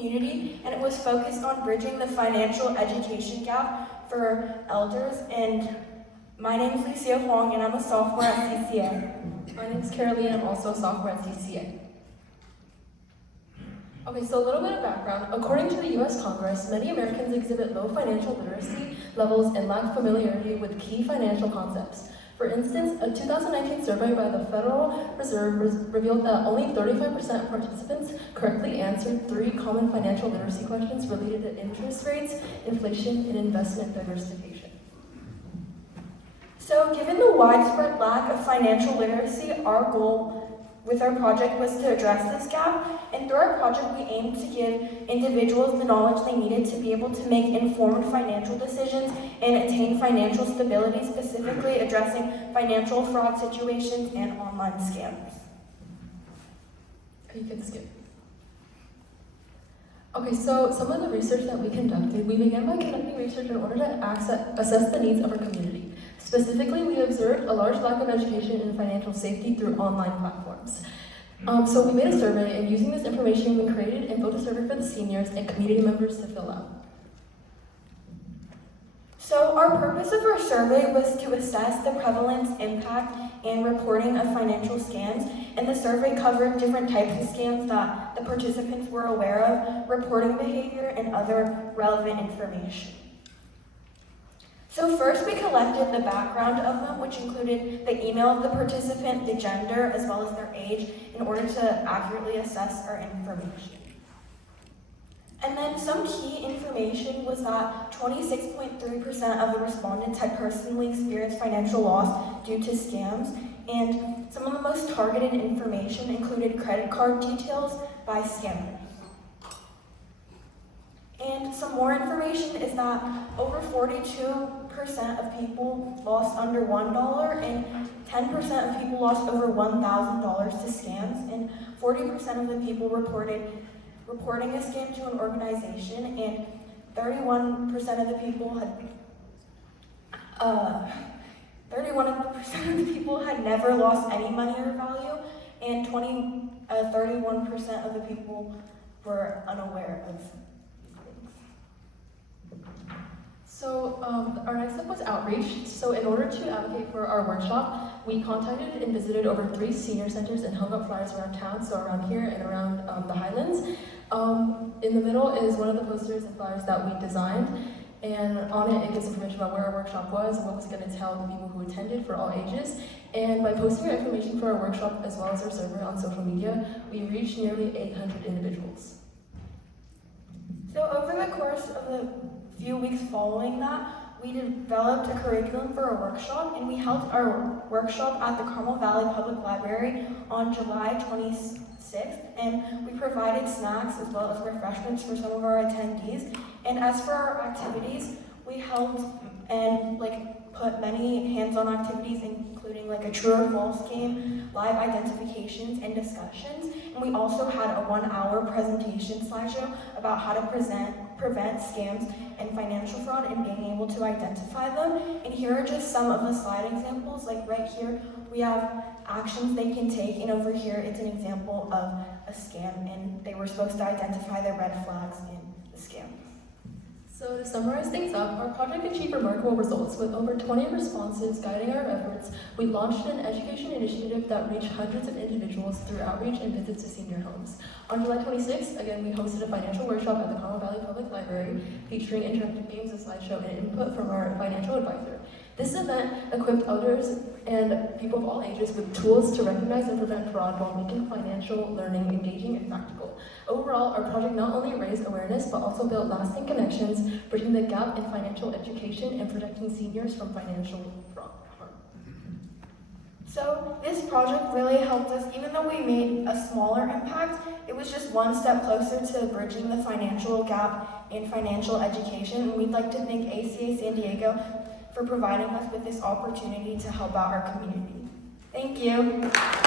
community, and it was focused on bridging the financial education gap for elders. And my name is Lucia Huang, and I'm a sophomore at CCA. My name is Caroline, I'm also a sophomore at CCA. Okay, so a little bit of background. According to the US Congress, many Americans exhibit low financial literacy levels and lack familiarity with key financial concepts. For instance, a 2019 survey by the Federal Reserve revealed that only 35% of participants correctly answered 3 common financial literacy questions related to interest rates, inflation, and investment diversification. So given the widespread lack of financial literacy, our goal with our project was to address this gap, and through our project we aimed to give individuals the knowledge they needed to be able to make informed financial decisions and attain financial stability, specifically addressing financial fraud situations and online scams. You can skip. Okay, so some of the research that we conducted, we began by conducting research in order to assess the needs of our community. Specifically, we observed a large lack of education in financial safety through online platforms. So we made a survey, and using this information, we created and built a survey for the seniors and community members to fill out. So our purpose of our survey was to assess the prevalence, impact, and reporting of financial scams, and the survey covered different types of scams that the participants were aware of, reporting behavior, and other relevant information. So first we collected the background of them, which included the email of the participant, the gender, as well as their age, in order to accurately assess our information. And then some key information was that 26.3% of the respondents had personally experienced financial loss due to scams, and some of the most targeted information included credit card details by scammers. And some more information is that over 42% of people lost under $1 and 10% of people lost over $1,000 to scams, and 40% of the people reporting a scam to an organization, and 31% of the people had never lost any money or value, and 31% of the people were unaware of things. So our next step was outreach. So in order to advocate for our workshop, we contacted and visited over 3 senior centers and hung up flyers around town, so around here and around the Highlands. In the middle is one of the posters and flyers that we designed, and on it gives information about where our workshop was and what was going to tell the people who attended for all ages. And by posting our information for our workshop as well as our survey on social media, we reached nearly 800 individuals. So over the course of the few weeks following that, we developed a curriculum for our workshop, and we held our workshop at the Carmel Valley Public Library on July 26th, and we provided snacks as well as refreshments for some of our attendees. And as for our activities, we held and put many hands-on activities, including a true or false game, live identifications, and discussions. And we also had a 1-hour presentation slideshow about how to prevent scams and financial fraud and being able to identify them. And here are just some of the slide examples. Right here, we have actions they can take, and over here, it's an example of a scam, and they were supposed to identify the red flags in the scam. So to summarize things up, our project achieved remarkable results. With over 20 responses guiding our efforts, we launched an education initiative that reached hundreds of individuals through outreach and visits to senior homes. On July 26th, again, we hosted a financial workshop at the Carmel Valley Public Library featuring interactive games, a slideshow, and input from our financial advisor. This event equipped elders and people of all ages with tools to recognize and prevent fraud while making financial learning engaging and practical. Overall, our project not only raised awareness, but also built lasting connections, bridging the gap in financial education and protecting seniors from financial fraud harm. So this project really helped us. Even though we made a smaller impact, it was just one step closer to bridging the financial gap in financial education. And we'd like to thank ACA San Diego for providing us with this opportunity to help out our community. Thank you.